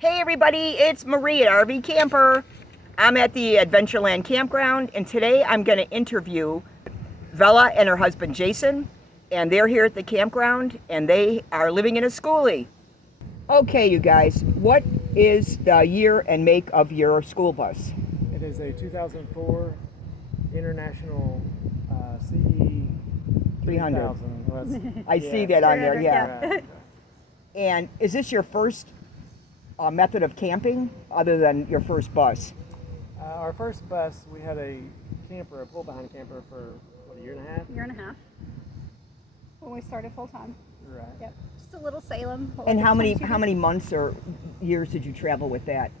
Hey everybody, it's Marie at RV Camper. I'm at the Adventureland Campground, and today I'm going to interview Vella and her husband Jason, and they're here at the campground, and they are living in a Schoolie. Okay, you guys, what is the year and make of your school bus? It is a 2004 International CE 300. 3000. Well, I see that on there, yeah. Right. And is this your first method of camping other than your first bus? Our first bus, we had a camper, a pull-behind camper for, what, a year and a half? Year and a half when we started full time. Right. Yep, just a little Salem. And how many months or years did you travel with that?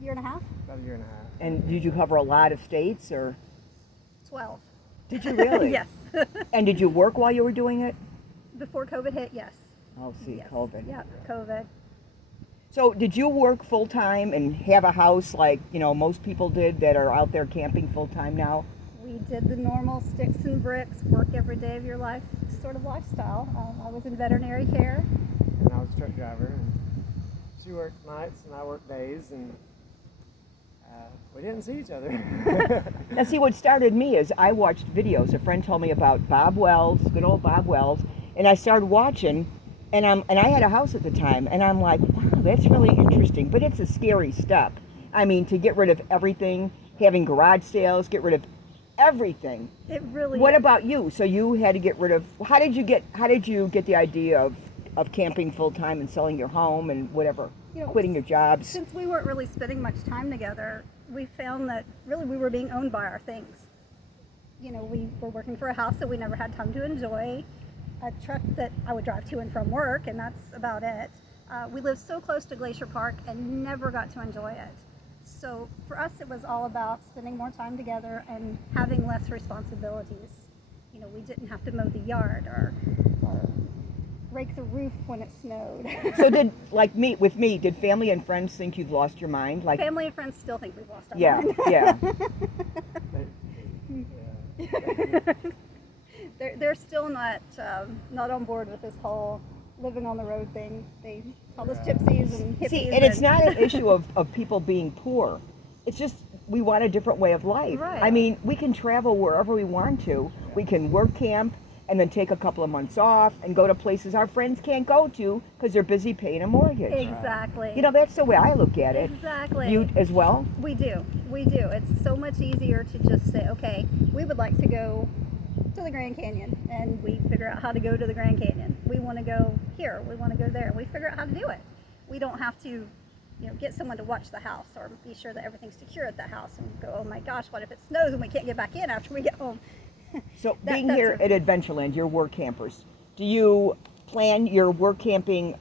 Year and a half. About a year and a half. And did you cover a lot of states, or 12. did you really? Yes. And did you work while you were doing it? Before COVID hit, yes. Oh, see, Yes. COVID. Yeah, COVID. So did you work full time and have a house like, most people did that are out there camping full time now? We did the normal sticks and bricks, work every day of your life sort of lifestyle. I was in veterinary care. And I was a truck driver. And she worked nights and I worked days, and we didn't see each other. Now see, what started me is I watched videos. A friend told me about Bob Wells, good old Bob Wells, and I started watching, and I had a house at the time, and I'm like, wow, that's really interesting, but it's a scary step. I mean, to get rid of everything, having garage sales, get rid of everything. It really What is. about you? So you had to get rid of, how did you get the idea of camping full time and selling your home and whatever, quitting your jobs? Since we weren't really spending much time together, we found that really we were being owned by our things. We were working for a house that we never had time to enjoy, a truck that I would drive to and from work, and that's about it. We lived so close to Glacier Park and never got to enjoy it. So for us, it was all about spending more time together and having less responsibilities. We didn't have to mow the yard or rake the roof when it snowed. So with me, did family and friends think you've lost your mind? Like, Family and friends still think we've lost our yeah, mind. yeah. They're still not on board with this whole living on the road thing. They call us gypsies and hippies. See, and it's not an issue of people being poor. It's just we want a different way of life. Right. I mean, we can travel wherever we want to. We can work camp and then take a couple of months off and go to places our friends can't go to because they're busy paying a mortgage. Exactly. That's the way I look at it. Exactly. You as well? We do. It's so much easier to just say, okay, we would like to go to the Grand Canyon, and we figure out how to go to the Grand Canyon. We want to go here. We want to go there. We figure out how to do it. We don't have to, get someone to watch the house or be sure that everything's secure at the house and go, oh my gosh, what if it snows and we can't get back in after we get home? So being here at Adventureland, you're work campers. Do you plan your work camping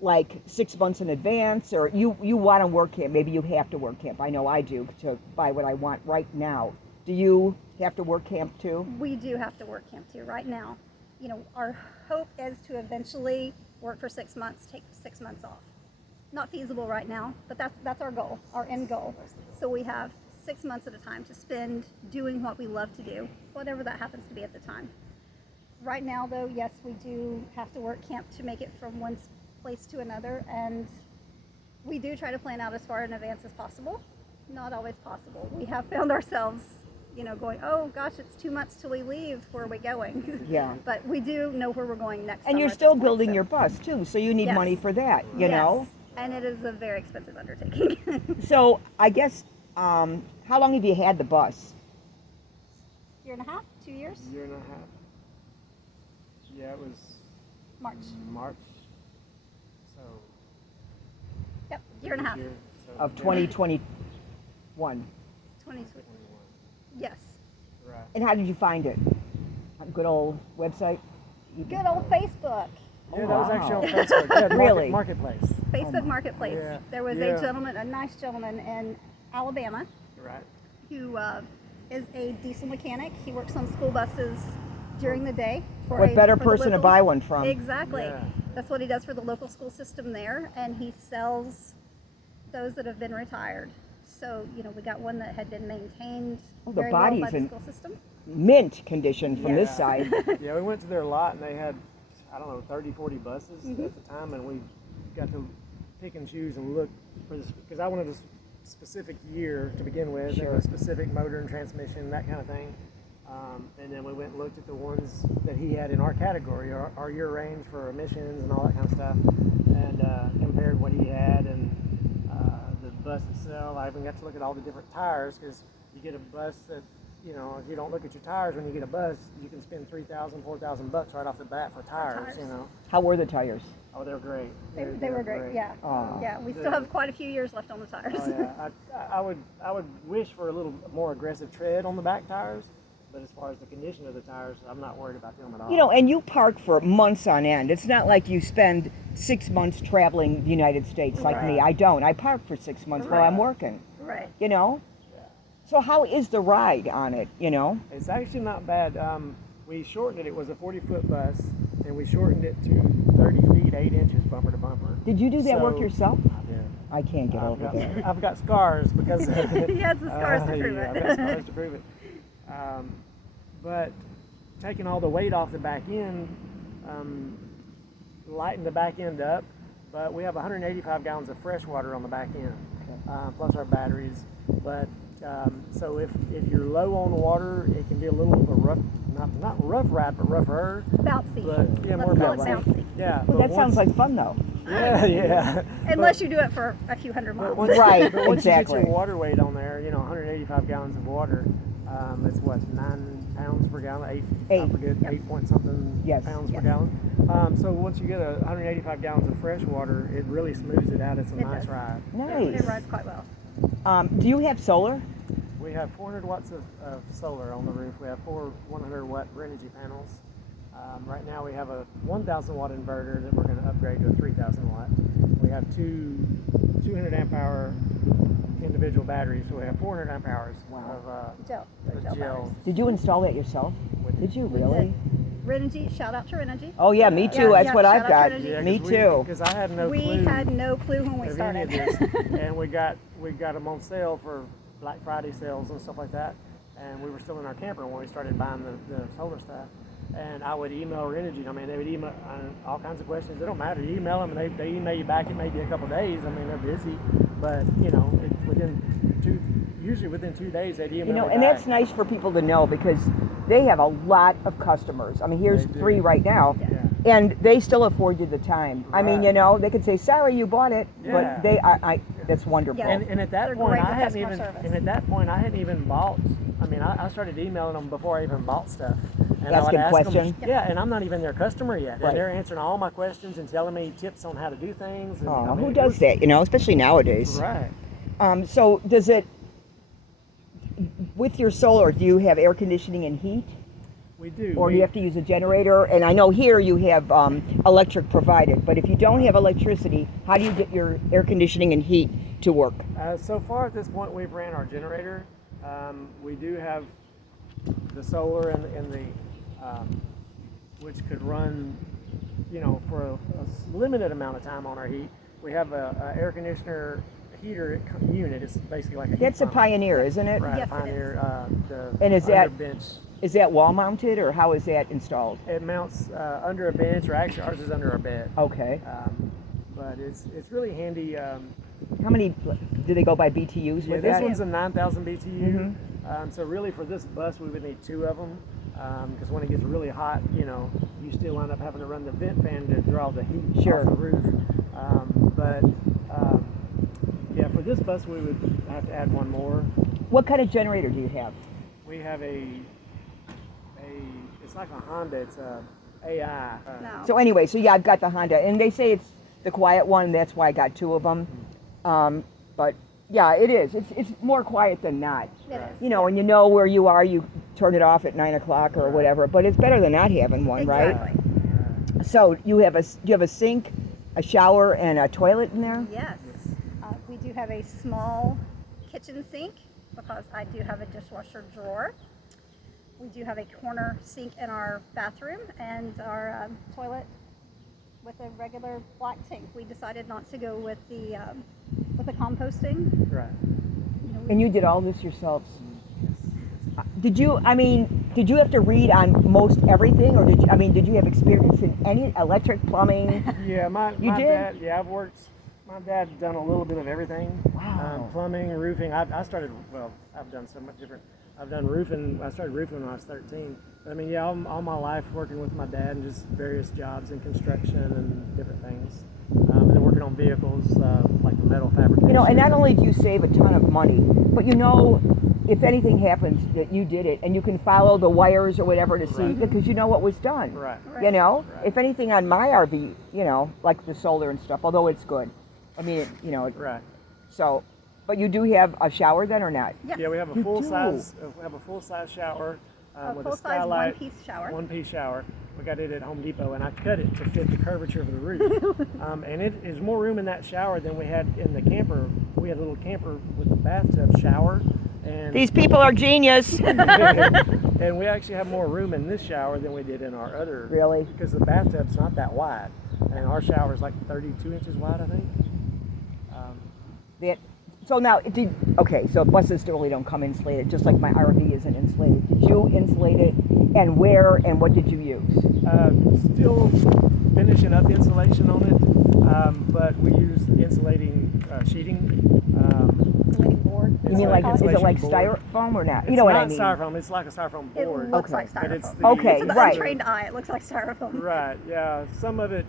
like 6 months in advance, or you want to work camp? Maybe you have to work camp. I know I do to buy what I want right now. Do you have to work camp too? We do have to work camp too right now. Our hope is to eventually work for 6 months, take 6 months off. Not feasible right now, but that's our goal, our end goal. So we have 6 months at a time to spend doing what we love to do, whatever that happens to be at the time. Right now, though, yes, we do have to work camp to make it from one place to another, and we do try to plan out as far in advance as possible. Not always possible. We have found ourselves, going, oh gosh, it's 2 months till we leave. Where are we going? Yeah. But we do know where we're going next. And you're still building your bus too, so you need Yes. money for that, you Yes. know? And it is a very expensive undertaking. So I guess, how long have you had the bus? Year and a half, 2 years? Year and a half. Yeah, it was March. So. Yep, year and a half. Of 2021. 2021. Yes. Right. And how did you find it? A good old website? Good old Facebook. Yeah, that was actually on Wow. Facebook. Yeah, Really? Marketplace. Facebook Marketplace. Yeah. There was Yeah. a nice gentleman in Alabama Right. who is a diesel mechanic. He works on school buses during the day. What better for the person to local- buy one from? Exactly. Yeah. That's what he does for the local school system there, and he sells those that have been retired. So, we got one that had been maintained Oh, the very well body's by the in- school system. Mint condition from this Yes. side. Yeah, we went to their lot and they had, I don't know, 30, 40 buses Mm-hmm. at the time, and we got to pick and choose and look for this, because I wanted a specific year to begin with, Sure. and a specific motor and transmission, that kind of thing. And then we went and looked at the ones that he had in our category, our year range for emissions and all that kind of stuff, and compared what he had and the bus itself. I even got to look at all the different tires, because you get a bus that, you know, if you don't look at your tires when you get a bus, you can spend $3,000, $4,000 right off the bat for tires, you know. How were the tires? Oh, they were great. They were great, yeah. Oh. Yeah, we still have quite a few years left on the tires. Oh, yeah. I would wish for a little more aggressive tread on the back tires, but as far as the condition of the tires, I'm not worried about them at all. You know, and you park for months on end. It's not like you spend 6 months traveling the United States like me. Right. I don't. I park for 6 months while I'm working. Right. You know? Yeah. So how is the ride on it, you know? It's actually not bad. We shortened it. It was a 40-foot bus, and we shortened it to 30 feet, 8 inches bumper to bumper. Did you do that work So- yourself? I did. I can't get over that. I've got scars because of it. He has the scars to prove yeah, it. I've got scars to prove it. But taking all the weight off the back end, lightened the back end up, but we have 185 gallons of fresh water on the back end, plus our batteries. But so if you're low on water, it can be a little of a rough, not rough ride, but rougher. Bouncy. But yeah, more Let's call it bouncy. bouncy. Yeah. Well, but that sounds once- like fun, though. Yeah, yeah. Unless you do it for a few hundred miles. Right, But once exactly. you get your water weight on there, you know, 185 gallons of water, it's what, 9 pounds per gallon? I Eight. forget, Yep. 8 point something Yes. pounds per Yes. gallon. So once you get 185 gallons of fresh water, it really smooths it out. It's a It nice does. ride. Nice. It rides quite well. Do you have solar? We have 400 watts of solar on the roof. We have 4 100 watt energy panels. Right now we have a 1,000 watt inverter that we're going to upgrade to a 3,000 watt. We have two 200 amp hour individual batteries, so we have 400 amp hours Gel. of Gel gel. batteries. Did you install that yourself? Did you really? Renogy, shout out to Renogy. Oh yeah, me too. Yeah, That's yeah, what shout I've out got. to Renogy. Me too. Because I had no We clue had no clue when we of any started. of this, and we got them on sale for Black Friday sales and stuff like that. And we were still in our camper when we started buying the solar stuff. And I would email Renogy. I mean, they would email all kinds of questions. They don't matter. You email them, and they email you back. It may be a couple of days. I mean, they're busy, but you know, usually within 2 days they'd email. You know, me and back. that's nice for people to know because they have a lot of customers. I mean, here's They do. 3 right now, Yeah. and they still afford you the time. I mean, Right. you know, they could say, "Sorry, you bought it," Yeah. but they, that's wonderful. Yeah. And at that They're point, great I with hadn't customer even. service. And at that point, I hadn't even bought. I mean, I started emailing them before I even bought stuff. And I would Asking ask questions? them, yeah, and I'm not even their customer yet. Right. And they're answering all my questions and telling me tips on how to do things. And, Oh, I mean, who it does was- that? You know, especially nowadays. Right. So does it? With your solar, do you have air conditioning and heat, We do. or do you have to use a generator? And I know here you have electric provided, but if you don't have electricity, how do you get your air conditioning and heat to work? So far at this point, we've ran our generator. We do have the solar and the which could run, you know, for a limited amount of time on our heat. We have a air conditioner heater unit. It's basically like a heat That's a pump. Pioneer, isn't it? Right, Yes, it Pioneer. The And is that- bench? Is that wall mounted, or how is that installed? It mounts under a bench, or actually ours is under our bed. Okay. But it's really handy. How many do they go by BTUs Yeah, with this that? one's a 9,000 BTU. Mhm. So really for this bus, we would need 2 of them. Because when it gets really hot, you know, you still wind up having to run the vent fan to draw the heat Sure. off the roof. But yeah, for this bus, we would have to add 1 more. What kind of generator do you have? We have it's like a Honda. It's a AI. No. So anyway, so yeah, I've got the Honda, and they say it's the quiet one. That's why I got 2 of them. But yeah, it is. It's more quiet than not. It is. You know, and you know where you are. You turn it off at 9 o'clock or whatever. But it's better than not having one, right? Exactly. So you have a sink, a shower, and a toilet in there. Yes. We do have a small kitchen sink because I do have a dishwasher drawer. We do have a corner sink in our bathroom and our toilet with a regular black tank. We decided not to go with the composting. Right. You know, And you did all this yourselves. Did you have to read on most everything, or did you have experience in any electric, plumbing? Yeah, my You did? dad. Yeah, My dad done a little bit of everything. Wow. Plumbing, roofing. I started, well, I've done so much different. I've done roofing. I started roofing when I was 13. But I mean, yeah, all my life working with my dad and just various jobs in construction and different things. And then working on vehicles, like the metal fabrication. You know, and not only do you save a ton of money, but you know, if anything happens, that you did it, and you can follow the wires or whatever to see, because you know what was done. Right. You know, Right. if anything on my RV, you know, like the solar and stuff, although it's good. I mean, you know, Right. so, but you do have a shower then or not? Yes. Yeah, we have a You full do? size. We have a full size shower A with a full-size skylight. one-piece shower. One-piece shower. We got it at Home Depot, and I cut it to fit the curvature of the roof. And it is more room in that shower than we had in the camper. We had a little camper with a bathtub shower, and These people are genius. and we actually have more room in this shower than we did in our other. Really? Because the bathtub's not that wide, and our shower is like 32 inches wide, I think. So now, okay, so buses really don't come insulated, just like my RV isn't insulated. Did you insulate it, and where, and what did you use? Still finishing up insulation on it, but we use insulating sheeting. Insulating board. You mean like, is it insulation like board. styrofoam or not? It's You know what not I mean? styrofoam. It's like a styrofoam It board. looks Okay. like But it's styrofoam. the, Okay, To the right. untrained eye, it looks like styrofoam. Right. Yeah. Some of it.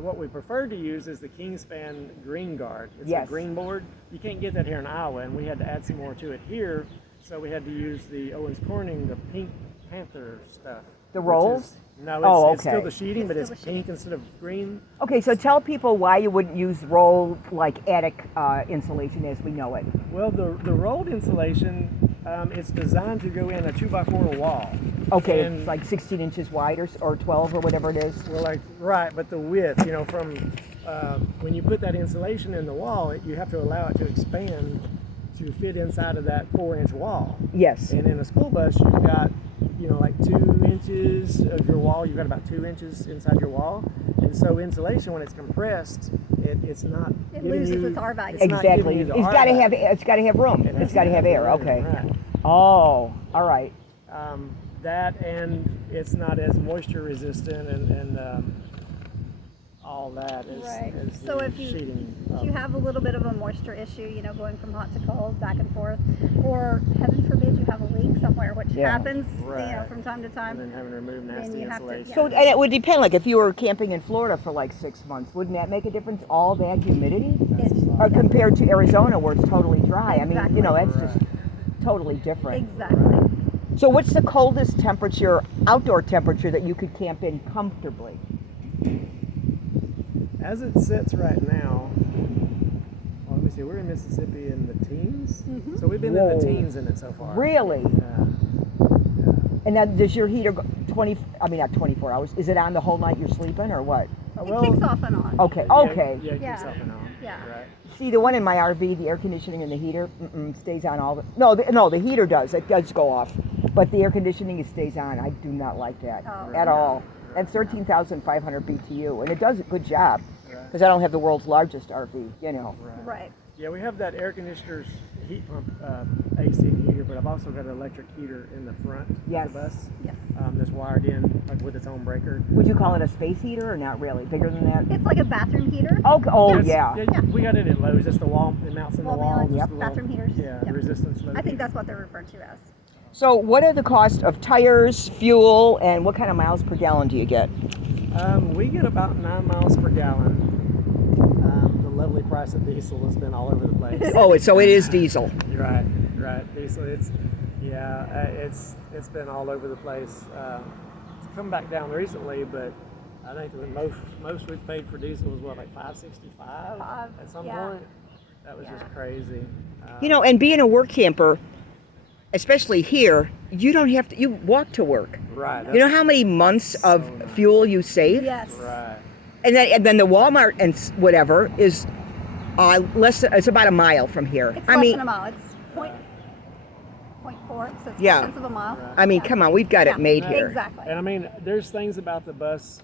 What we prefer to use is the Kingspan Green Guard. It's Yes. a green board. You can't get that here in Iowa, and we had to add some more to it here. So we had to use the Owens Corning, the Pink Panther stuff. The which rolls? is- no, it's, Oh, it's still okay. the sheeting, but It's it's still the pink instead of green. Okay, so tell people why you wouldn't use roll like attic insulation as we know it. Well, the rolled insulation, it's designed to go in a 2x4 wall. Okay, And- it's like 16 inches wide or 12 or whatever it is. Well, like right, but the width, you know, from when you put that insulation in the wall, you have to allow it to expand to fit inside of that 4-inch wall. Yes. And in a school bus, you've got, you know, like 2 inches of your wall. You've got about 2 inches inside your wall, and so insulation, when it's compressed, it's not. It giving loses you- its R value. it's not giving Exactly. you the It's R got to have. value. It's got to have room. It has It's got to have air. room, Okay. right. Oh, all right. That, and it's not as moisture resistant, and all that as, Right. as So the if you sheeting. if you have a little bit of a moisture issue, you know, going from hot to cold, back and forth, or heaven forbid you have a leak somewhere, which Yeah. happens, you know, Right. from time to and time. then having to remove nasty you have to- insulation. So, and it would depend. Like if you were camping in Florida for like 6 months, wouldn't that make a difference? All that humidity, or compared to Arizona where it's totally dry. I mean, you know, that's just totally different. Exactly. So, what's the coldest temperature, outdoor temperature that you could camp in comfortably? As it sits right now, well, let me see, we're in Mississippi in the teens, so we've been in Whoa. the teens in it so far. Really? Yeah. And now, does your heater go 20? I mean, not 24 hours. Is it on the whole night you're sleeping, or what? It kicks off and on. Okay. Yeah, Okay. Yeah, it keeps Yeah. off and on. Yeah. Right. See, the one in my RV, the air conditioning and the heater stays on all the. No, the heater does. It does go off, but the air conditioning it stays on. I do not like that Oh. at all. And 13,500 BTU, and it does a good job Right. because I don't have the world's largest RV. You know. Right. Yeah, we have that air conditioner's heat pump AC heater, but I've also got an electric heater in the front Yes. of the bus Yes. that's wired in like with its own breaker. Would you call it a space heater or not really? Bigger than that? It's like a bathroom heater. Oh Yes, yeah. We got it at Lowe's. Just the wall, it mounts in the Wall wall. mounted, just the little- bathroom heaters. Yeah, Yep. resistance load. I think that's what they're referred to as. So, what are the cost of tires, fuel, and what kind of miles per gallon do you get? We get about 9 miles per gallon. The lovely price of diesel has been all over the place. Oh, so it is diesel. Right. Diesel. It's been all over the place. It's come back down recently, but I think the most we've paid for diesel was what, like $5.65 at some Yeah. point. That was just crazy. You know, and being a work camper, especially here, you don't have to. You walk to work. Right. You know how many months of so nice. fuel you save? Yes. Right. And then the Walmart and whatever is less. It's about a mile from here. It's I less mean, than a mile. It's point 0.4, so it's Yeah. 0.6 of a mile. Right. I mean, come on, we've got Yeah. it made here. Exactly. And I mean, there's things about the bus,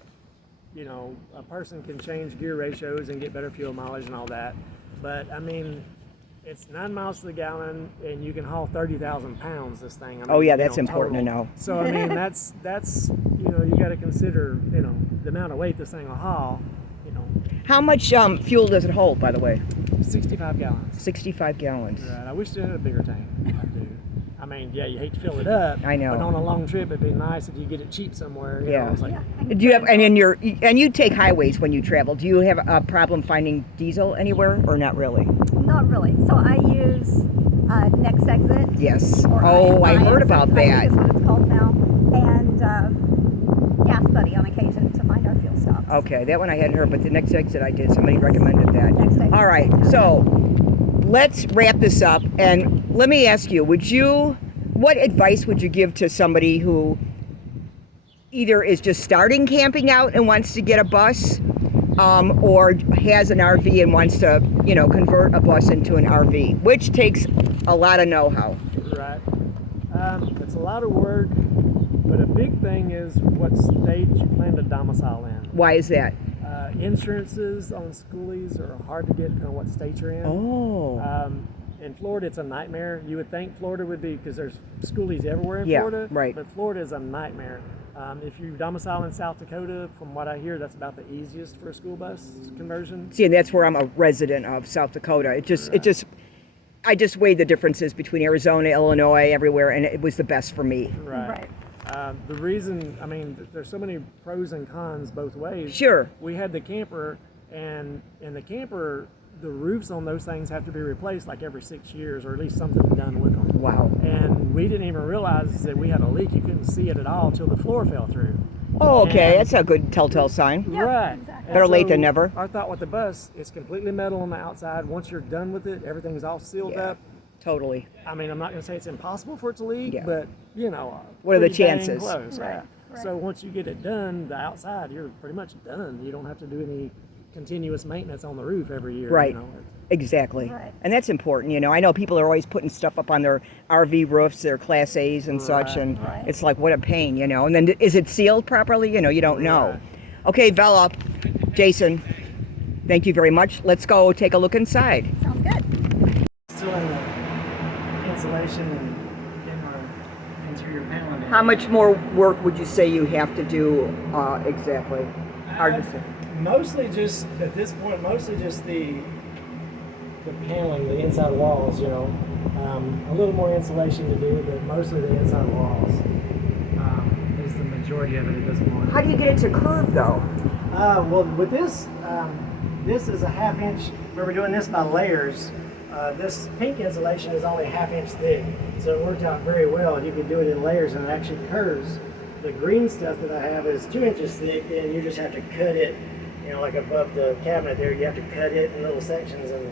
you know, a person can change gear ratios and get better fuel mileage and all that. But I mean, it's 9 miles to the gallon, and you can haul 30,000 pounds. This thing. I mean, Oh, yeah, you that's know, important to total. know. So I mean, that's you know, you got to consider, you know, the amount of weight this thing will haul. You know, How much fuel does it hold, by the way? 65 gallons. 65 gallons. Right. I wish it had a bigger tank. I do. I mean, yeah, you hate to fill it up. I know. But on a long trip, it'd be nice if you get it cheap somewhere. You know, it's like, Do you have and you take highways when you travel? Do you have a problem finding diesel anywhere or not really? Not really. So I use Next Exit. Yes. Or Oh, I heard IX, about I think that. is what it's called now. And Gas Buddy on occasion to find our fuel stops. Okay, that one I hadn't heard, but the Next Exit I did. Somebody recommended that. Next Exit. All right, so let's wrap this up, and let me ask you: what advice would you give to somebody who either is just starting camping out and wants to get a bus, or has an RV and wants to, convert a bus into an RV, which takes a lot of know-how. right. It's a lot of work, but a big thing is what state you plan to domicile in. Why is that? Insurances on schoolies are hard to get, depending on what state you're in. Oh. In Florida, it's a nightmare. You would think Florida would be, because there's schoolies everywhere in Yeah, Florida. right. But Florida is a nightmare. If you domicile in South Dakota, from what I hear, that's about the easiest for a school bus conversion. See, and that's where I'm a resident of, South Dakota. I just weighed the differences between Arizona, Illinois, everywhere, and it was the best for me. Right. The reason, I mean, there's so many pros and cons both ways. Sure. We had the camper, and in the camper, the roofs on those things have to be replaced like every 6 years, or at least something done with them. Wow. And we didn't even realize that we had a leak. You couldn't see it at all till the floor fell through. Oh, okay. And- That's a good telltale sign. Yeah, Right. exactly. Better And late than never. Our thought with the bus, it's completely metal on the outside. Once you're done with it, everything's all sealed Yeah. up. Totally. I mean, I'm not going to say it's impossible for it to leak, Yeah. but What are the pretty dang chances? Close, Right, yeah. right. So once you get it done, the outside, you're pretty much done. You don't have to do any continuous maintenance on the roof every year. Right. You know? Exactly. Right. And that's important. I know people are always putting stuff up on their RV roofs, their Class A's and such, Right. and Right. it's like, what a pain, And then is it sealed properly? You don't know. Right. Okay, Vella, Jason, thank you very much. Let's go take a look inside. Sounds good. Still in the insulation and getting our interior paneling in. How much more work would you say you have to do exactly? Hard to say. Mostly just, at this point, the paneling, the inside walls, a little more insulation to do, but mostly the inside walls is the majority of it at this point. How do you get it to curve, though? Well, with this, this is a 1/2 inch. We were doing this by layers. This pink insulation is only a 1/2 inch thick, so it worked out very well. You can do it in layers, and it actually curves. The green stuff that I have is 2 inches thick, and you just have to cut it, like above the cabinet there. You have to cut it in little sections and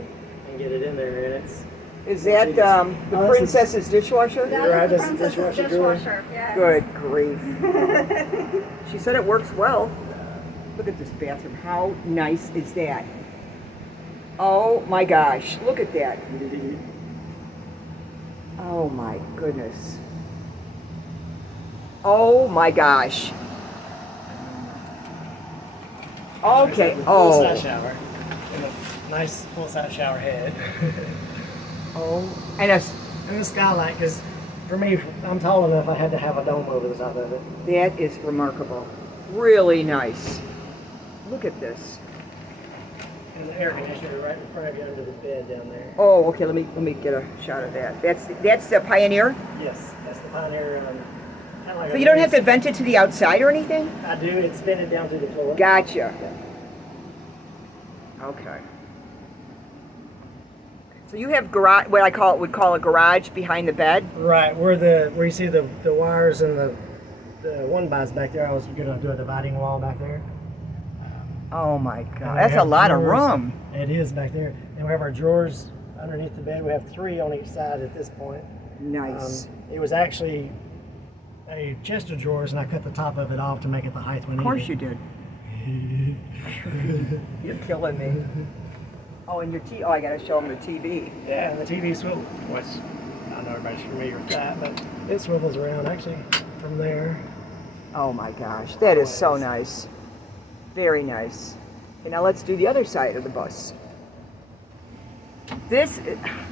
get it in there, and it's. Is that the Oh, princess's dishwasher? That Right, is this the princess's dishwasher drawer. dishwasher. Yes. Good grief. She said it works well. Look at this bathroom. How nice is that? Oh my gosh, look at that. Oh my goodness. Oh my gosh. Okay. Full-size shower. And a nice full-size shower head. Oh. And And the skylight, because for me, I'm tall enough, I had to have a dome over the top of it. that is remarkable. Really nice. Look at this. And the air conditioner right in front of you under the bed down there. Oh, okay. Let me get a shot of that. That's the Pioneer. Yes, that's the Pioneer. Kinda like So a you don't have to lazy- vent it to the outside or anything? I do. It's vented down to the floor. Gotcha. Okay. So you have garage, what I would call a garage behind the bed. Right, where you see the wires and the one bys back there. I was gonna do a dividing wall back there. Oh my And God, we that's a have lot of drawers. room. It is back there, and we have our drawers underneath the bed. We have 3 on each side at this point. Nice. It was actually a chest of drawers, and I cut the top of it off to make it the height we needed. Of course you did. You're killing me. Oh, and oh, I gotta show them the TV. Yeah, and the TV swivel, which I know everybody's familiar with that, but it swivels around actually from there. Oh my gosh, that is so nice. Very nice. Okay, now let's do the other side of the bus.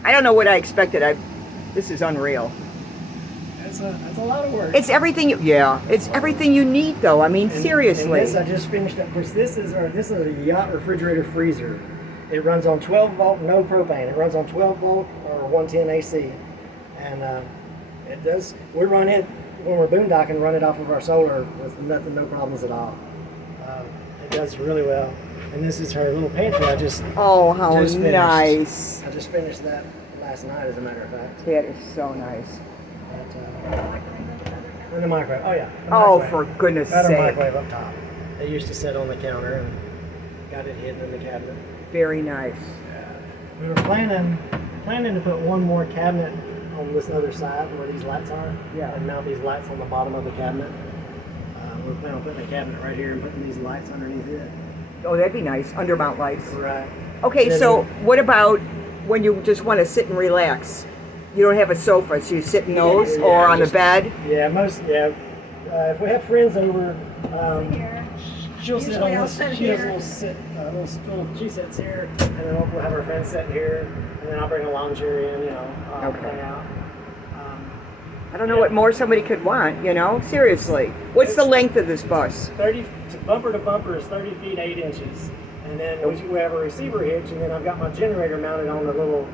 I don't know what I expected. This is unreal. It's a lot of work. It's everything. It's everything you need, though. I mean, seriously. And this I just finished up. Of course, this is a yacht refrigerator freezer. It runs on 12 volt, no propane. It runs on 12 volt or 110 AC, and it does. We run it when we're boondocking. Run it off of our solar with nothing, no problems at all. It does really well. And this is her little pantry. Oh, how just finished. nice! I just finished that last night, as a matter of fact. That is so nice. And the microwave. Oh yeah. the Oh, microwave. for goodness' Got a sake! microwave up top. It used to sit on the counter and got it hidden in the cabinet. Very nice. We were planning to put one more cabinet on this other side where these lights are. Yeah. And mount these lights on the bottom of the cabinet. We were planning on putting a cabinet right here and putting these lights underneath it. Oh, that'd be nice. Undermount lights. Right. Okay, Then so what about when you just want to sit and relax? You don't have a sofa, so you sit in those or on the bed? Yeah, if we have friends over, she'll sit on Usually I'll this. sit She has here. a little stool. She sits here, and then we'll have our friends sitting here, and then I'll bring a lawn chair in. Okay. Hang out. I don't know what more somebody could want, Seriously. What's the length of this bus? 30 bumper to bumper is 30 feet 8 inches, and then we have a receiver hitch, and then I've got my generator mounted on the little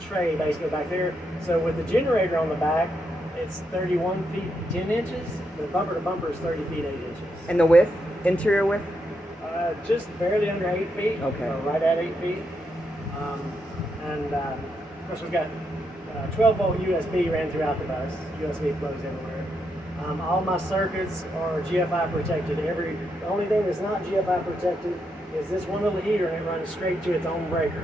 tray basically back there. So with the generator on the back, it's 31 feet 10 inches. The bumper to bumper is 30 feet 8 inches. And the width? Interior width? Just barely under 8 feet. Okay. Right at 8 feet. Of course we've got 12 volt USB ran throughout the bus. USB plugs everywhere. All my circuits are GFI protected. The only thing that's not GFI protected is this one little heater, and it runs straight to its own breaker.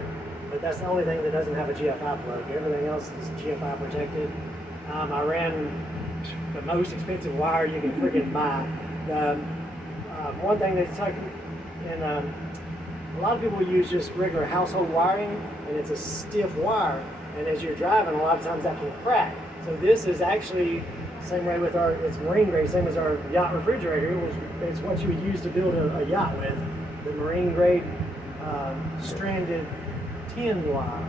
But that's the only thing that doesn't have a GFI plug. Everything else is GFI protected. I ran the most expensive wire you can freaking buy. One thing that's like, a lot of people use just regular household wiring, and it's a stiff wire. And as you're driving, a lot of times that can crack. So this is actually same way with it's marine grade, same as our yacht refrigerator. It's what you would use to build a yacht with. The marine grade stranded tin wire.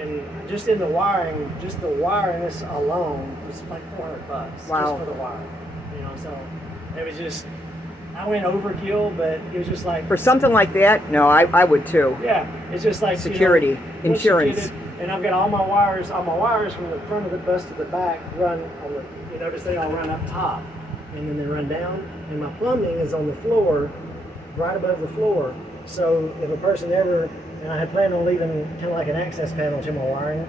And just in the wiring, just the wiring alone was like $400 Wow. just for the wiring. So it was just, I went overkill, but it was just like, For something like that? No, I would too. yeah, it's just like Security, once you insurance. get it, and I've got all my wires from the front of the bus to the back run on the. You notice they all run up top, and then they run down. And my plumbing is on the floor, right above the floor. So if a person ever, and I had planned on leaving kind of like an access panel to my wiring,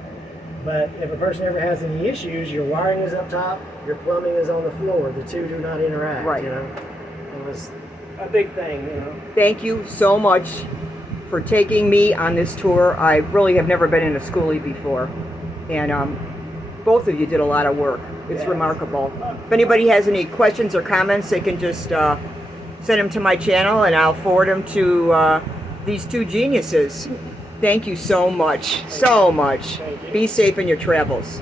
but if a person ever has any issues, your wiring is up top, your plumbing is on the floor. The two do not interact. Right. It was a big thing. Thank you so much for taking me on this tour. I really have never been in a Schoolie before. And both of you did a lot of work. It's remarkable. If anybody has any questions or comments, they can just send them to my channel and I'll forward them to these two geniuses. Thank you so much. So much. Thank you. Be safe in your travels.